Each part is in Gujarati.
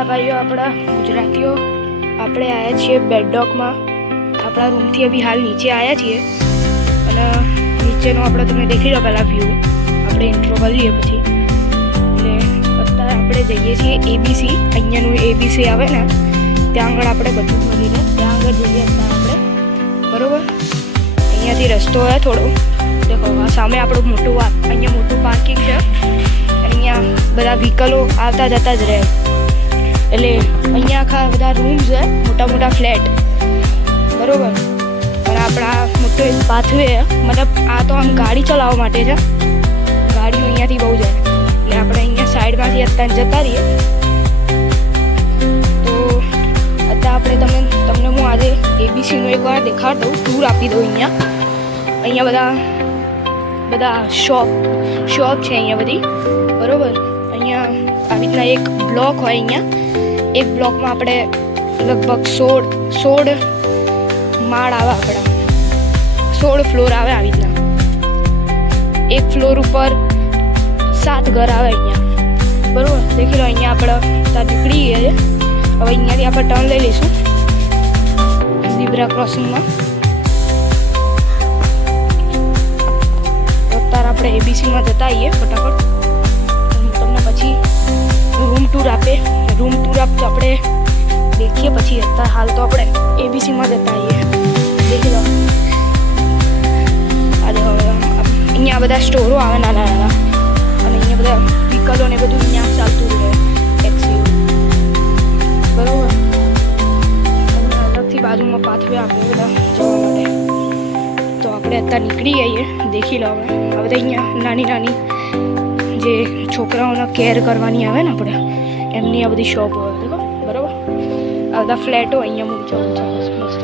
વાલા ભાઈઓ, આપણા ગુજરાતીઓ આપણે આવ્યા છીએ બેડડોગમાં. આપણા રૂમથી અભી હાલ નીચે આવ્યા છીએ અને નીચેનો આપણે તમને દેખી લો પહેલાં વ્યૂ. આપણે ઇન્ટ્રો કરી લઈએ પછી. એટલે અત્યારે આપણે જઈએ છીએ એબીસી. અહીંયાનું એબીસી આવે ને ત્યાં આગળ આપણે બધું મળીને ત્યાં આગળ જઈએ અત્યારે આપણે, બરાબર. અહીંયાથી રસ્તો હોય થોડો, દેખો સામે આપણું અહીંયા મોટું પાર્કિંગ છે. અહીંયા બધા વ્હીકલો આવતા જતા જ રહે. એટલે અહીંયા આખા બધા રૂમ્સ છે, મોટા મોટા ફ્લેટ, બરાબર. અને આપણા મોટો એક પાથવે, મતલબ આ તો આમ ગાડી ચલાવવા માટે છે. ગાડીઓ અહીંયાથી બહુ જાય એટલે આપણે અહીંયા સાઈડમાંથી અત્યારે જતા રહીએ. તો અત્યારે આપણે તમને હું આજે એબીસીનો એકવાર દેખાડ દઉં, ટૂર આપી દઉં. અહીંયા બધા શોપ છે અહીંયા બધી, બરાબર. અહીંયા આવી રીતના એક બ્લોક હોય. અહીંયા એક બ્લોકમાં આપણે લગભગ 16 માળ આવે, આપણા 16 ફ્લોર આવે. આવી રીતના એક ફ્લોર ઉપર 7 ઘર આવે અહીંયા, બરાબર. દેખી લો અહીંયા આપણે ત્યાં નીકળી ગયા છે. હવે અહીંયાથી આપણે ટર્ન લઈ લઈશું ઝીબ્રા ક્રોસિંગમાં. અત્યારે આપણે એબીસીમાં જતા આવીએ ફટાફટ. તમને પછી રૂમ ટૂર આપે. રૂમ ટૂર આપતો આપણે દેખીએ પછી. અત્યારે હાલ તો આપણે એબીસીમાં જતા આવીએ. દેખી લો અહીંયા બધા સ્ટોરો આવે નાના નાના, અને અહીંયા બધા વ્હીકલો ને બધું અહીંયા ચાલતું રહે, ટેક્સી, બરાબર. અલગથી બાજુમાં પાથવે આપણે બધા જવા માટે. તો આપણે અત્યારે નીકળી જઈએ. દેખી લો હવે બધા અહીંયા નાની નાની જે છોકરાઓને કેર કરવાની આવે ને આપણે, એમની આ બધી શોપ હોય, બરાબર. આ બધા ફ્લેટો અહીંયા ઊંચા મસ્ત.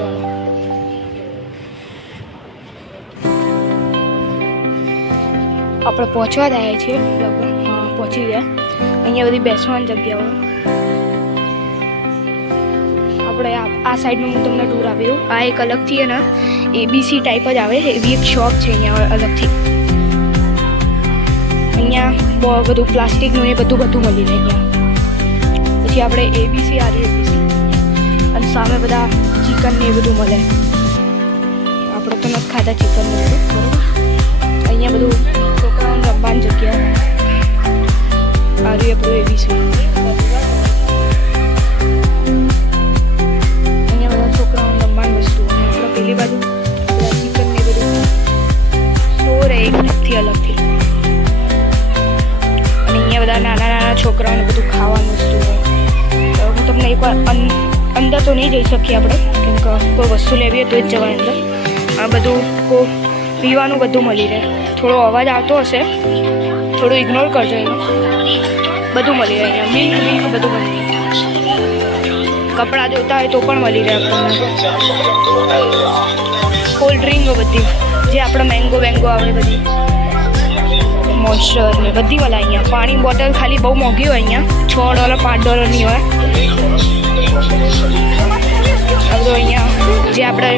આપણે પહોંચવા જ આવ્યા છીએ લગભગ. હા, પહોંચી ગયા. અહીંયા બધી બેસવાની જગ્યાઓ. આપણે આ સાઈડનું હું તમને ટૂર આપી દઉં. આ એક અલગથી એના એબીસી ટાઈપ જ આવે, એવી એક શોપ છે અહીંયા અલગથી. અહીંયા બહુ બધું પ્લાસ્ટિકનું એ બધું મળી રહે અહીંયા. પછી આપણે એબીસી એબીસી અને સામે બધા ચિકન ને એ બધું મળે. આપણે તો નથી ખાતા ચિકન ને બધું, બરાબર. અહીંયા બધું છોકરાઓને રમવાની જગ્યા. સારું આપણું એબીસી. અહીંયા બધા છોકરાઓને રમવાની વસ્તુ. આપણે પેલી બાજુ ચિકન ને બધું સ્ટોર એક થી અલગથી. બધા નાના નાના છોકરાઓને બધું ખાવાનું વસ્તુ હોય. હું તમને એકવાર અંદર તો નહીં જઈ શકીએ આપણે, કેમ કે કોઈ વસ્તુ લેવી હોય તો જ જવાય અંદર. આ બધું પીવાનું બધું મળી રહે. થોડો અવાજ આવતો હશે, થોડું ઇગ્નોર કરજો. એનો બધું મળી રહે અહીંયા. મિલ્ક બધું મળી રહે. કપડાં જોતા હોય તો પણ મળી રહે આપણને. કોલ્ડ ડ્રિંકો બધી જે આપણે મેંગો આવે બધી, મોઇશ્ચર ને બધી મળે અહીંયા. પાણી બોટલ ખાલી બહુ મોંઘી હોય અહીંયા, $6 $5ની હોય. આ બધું અહીંયા જે આપણે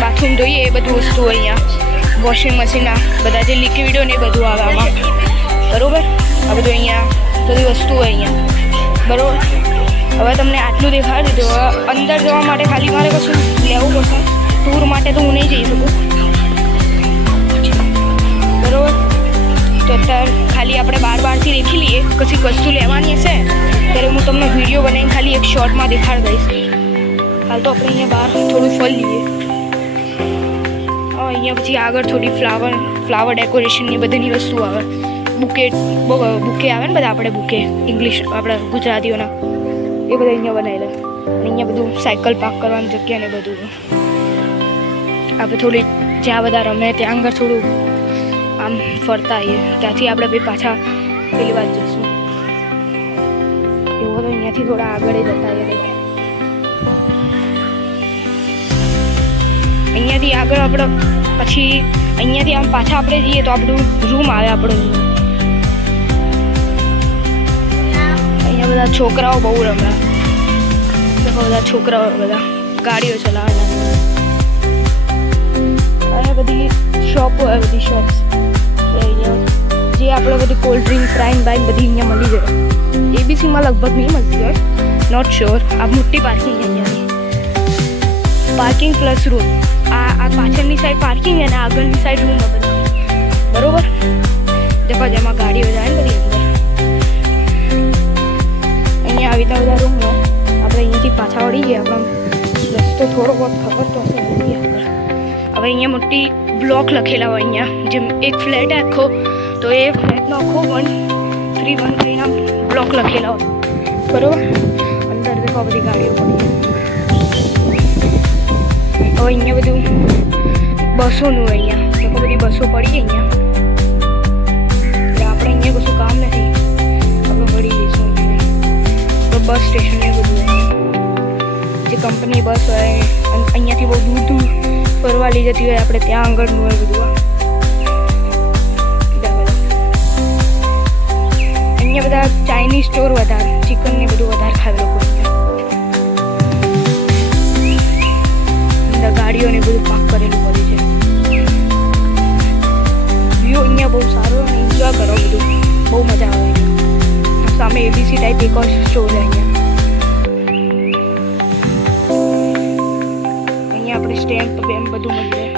બાથરૂમ જોઈએ એ બધું વસ્તુ અહીંયા. વોશિંગ મશીન, બધા જે લિક્વિડો ને એ બધું આવે આમાં, બરાબર. આ બધું અહીંયા બધી વસ્તુ હોય અહીંયા, બરાબર. હવે તમને આટલું દેખાડી દીધું. હવે અંદર જવા માટે ખાલી મારે કશું લેવું પડશે. ટૂર માટે તો હું નહીં જઈ શકું, બરાબર. તો અત્યારે ખાલી આપણે બહારથી દેખી લઈએ. કશી વસ્તુ લેવાની હશે ત્યારે હું તમને વિડીયો બનાવીને ખાલી એક શોર્ટમાં દેખાડ દઈશ. હાલ તો આપણે અહીંયા બહાર થોડું ફળ લઈએ. અહીંયા પછી આગળ થોડી ફ્લાવર ડેકોરેશનની બધીની વસ્તુ આવે. બુકે આવે ને બધા, આપણે બુકે ઇંગ્લિશ આપણા ગુજરાતીઓના, એ બધા અહીંયા બનાવેલા. અને અહીંયા બધું સાયકલ પાર્ક કરવાની જગ્યા ને બધું. આપણે થોડી જ્યાં બધા રમે ત્યાં આગળ થોડું આમ ફરતા આવીએ. ત્યાંથી આપણે ભાઈ પાછા પેલી વાત જઈશું. એવું તો અહીંયાથી થોડા આગળ જતા આવીએ. અહીંયાથી આગળ આપણે પછી અહીંયાથી આમ પાછા આપણે જઈએ તો આપણું રૂમ આવે. આપણું અહીંયા બધા છોકરાઓ બહુ રમે. બધા છોકરાઓ બધા ગાડીઓ ચલાવે. અને બધી શોપો હોય, બધી શોપ્સ. અહીંયા જે જે આપણે બધી કોલ્ડ ડ્રિંક ફ્રાઈન બાઈન બધી અહીંયા મળી જાય. એબીસીમાં લગભગ નહીં મળતી હોય, નોટ શ્યોર. આ મોટી પાર્કિંગ અહીંયાની, પાર્કિંગ પ્લસ રૂમ. આ પાછળની સાઈડ પાર્કિંગ અને આગળની સાઈડ રૂમ બધા, બરોબર. દેખો જેમાં ગાડીઓ જાય ને બધી અંદર. અહીંયા આવી રીતના બધા રૂમ હોય. આપણે અહીંયાથી પાછા વળી ગયા. આપણો રસ્તો થોડો બહુ ખબર તો હશે આગળ. હવે અહીંયા મોટી બ્લોક લખેલા હોય અહીંયા, જેમ એક ફ્લેટ આખો, તો એ ફ્લેટનો આખો 131 કરીને બ્લોક લખેલા હોય, બરોબર. અંદર દેખો બધી ગાડીઓ પડી. હવે અહીંયા બધું બસોનું, અહીંયા દેખો બધી બસો પડી અહીંયા. એટલે આપણે અહીંયા કશું કામ નથી, આપણે પડી જઈશું તો બસ સ્ટેશન એ બધું જે કંપની બસ હોય અને અહીંયાથી બહુ દૂર દૂર ફરવા લઈ જતી હોય, આપણે ત્યાં આગળનું હોય બધું. અહીંયા બધા ચાઇનીઝ સ્ટોર વધારે, ચિકન ને બધું વધારે ખાવે લોકો. અંદર ગાડીઓ ને બધું પાર્ક કરેલું પડે છે. વ્યૂ અહીંયા બહુ સારો અને એન્જોય કરો બધું, બહુ મજા આવે. સામે એબીસી ટાઈપ એક સ્ટોર છે અહીંયા. આપણે સ્ટેમ્પ બેમ્પ બધું મળી જાય.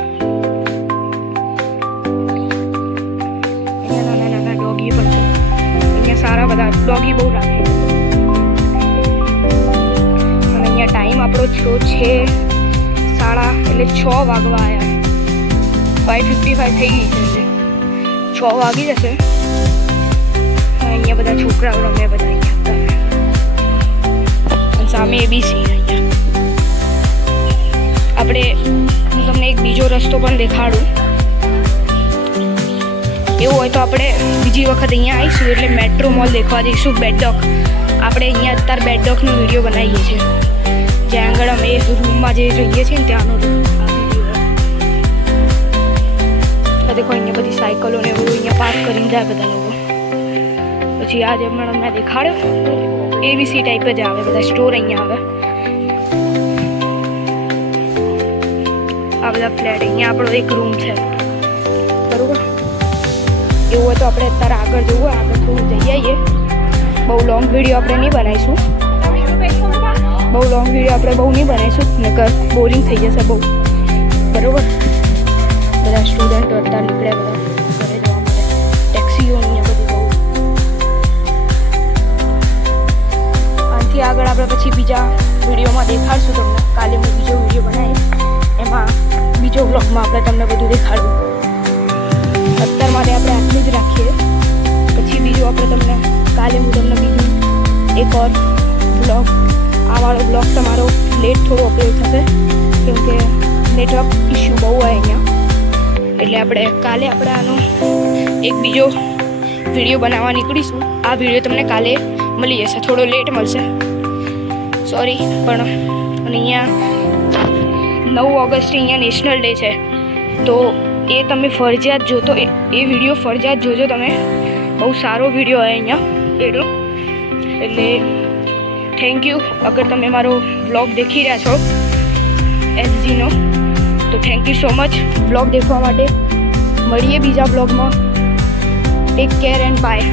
અહીંયા નાના નાના ડોગી પણ છે. અહીંયા સારા બધા ડોગી બહુ રાખે. અને અહીંયા ટાઈમ આપણો થયો છે 6 વાગવા આવ્યા. 5:55 થઈ ગઈ છે, એટલે 6 વાગી જશે. અહીંયા બધા છોકરાઓ રમે બધા અહીંયા. સામે એબીસી. આપણે હું તમને એક બીજો રસ્તો પણ દેખાડું. એવું હોય તો આપણે બીજી વખત અહીંયા આવીશું, એટલે મેટ્રો મોલ દેખવા જઈશું. બેડડોક. આપણે અહીંયા અત્યારે બેડડોકનો વિડીયો બનાવીએ છીએ, જ્યાં આગળ અમે રૂમમાં જે રહીએ છીએ ને ત્યાંનો વિડીયો. દેખો અહીંયા બધી સાયકલો ને બધું અહીંયા પાર્ક કરીને જાય બધા લોકો. પછી આજે હમણાં મેં દેખાડ્યો એબીસી ટાઈપ જ આવે બધા સ્ટોર અહીંયા આવે. આ બધા ફ્લેટ. અહીંયા આપણો એક રૂમ છે, બરાબર. એવું હોય તો આપણે અત્યારે આગળ જવું હોય, આગળ થોડું જઈ આવીએ. બહુ લોંગ વિડીયો આપણે નહીં બનાવીશું, નકર બોરિંગ થઈ જશે બહુ, બરાબર. બધા સ્ટુડન્ટો અત્યારે નીકળ્યા બધા ઘરે જવા માટે. ટેક્સીઓ અહીંયા બધી બહુ. આનાથી આગળ આપણે પછી બીજા વિડીયોમાં દેખાડશું તમને. કાલે હું બીજો વિડીયો બનાવીશ, એમાં બીજો બ્લોગમાં આપણે તમને બધું દેખાડવું. અત્યાર માટે આપણે આટલું જ રાખીએ. પછી બીજું આપણે તમને કાલે હું તમને બીજું એક ઓર બ્લોગ, આ વાળો બ્લોગ તમારો લેટ થોડો અપલોડ થશે, કેમકે નેટવર્ક ઇસ્યુ બહુ હોય અહીંયા. એટલે આપણે કાલે આપણે આનો એક બીજો વિડીયો બનાવવા નીકળીશું. આ વિડીયો તમને કાલે મળી જશે, થોડો લેટ મળશે, સોરી. પણ અને અહીંયા 9 ઓગસ્ટે અહીંયા નેશનલ ડે છે, તો એ તમે ફરજિયાત જોતો, એ વિડીયો ફરજિયાત જોજો તમે. બહુ સારો વિડીયો હોય અહીંયા એનો. એટલે થેન્ક યુ. અગર તમે મારો બ્લોગ દેખી રહ્યા છો એસજીનો, તો thank you so much blog દેખવા માટે. મળીએ બીજા બ્લોગમાં. Take care and by.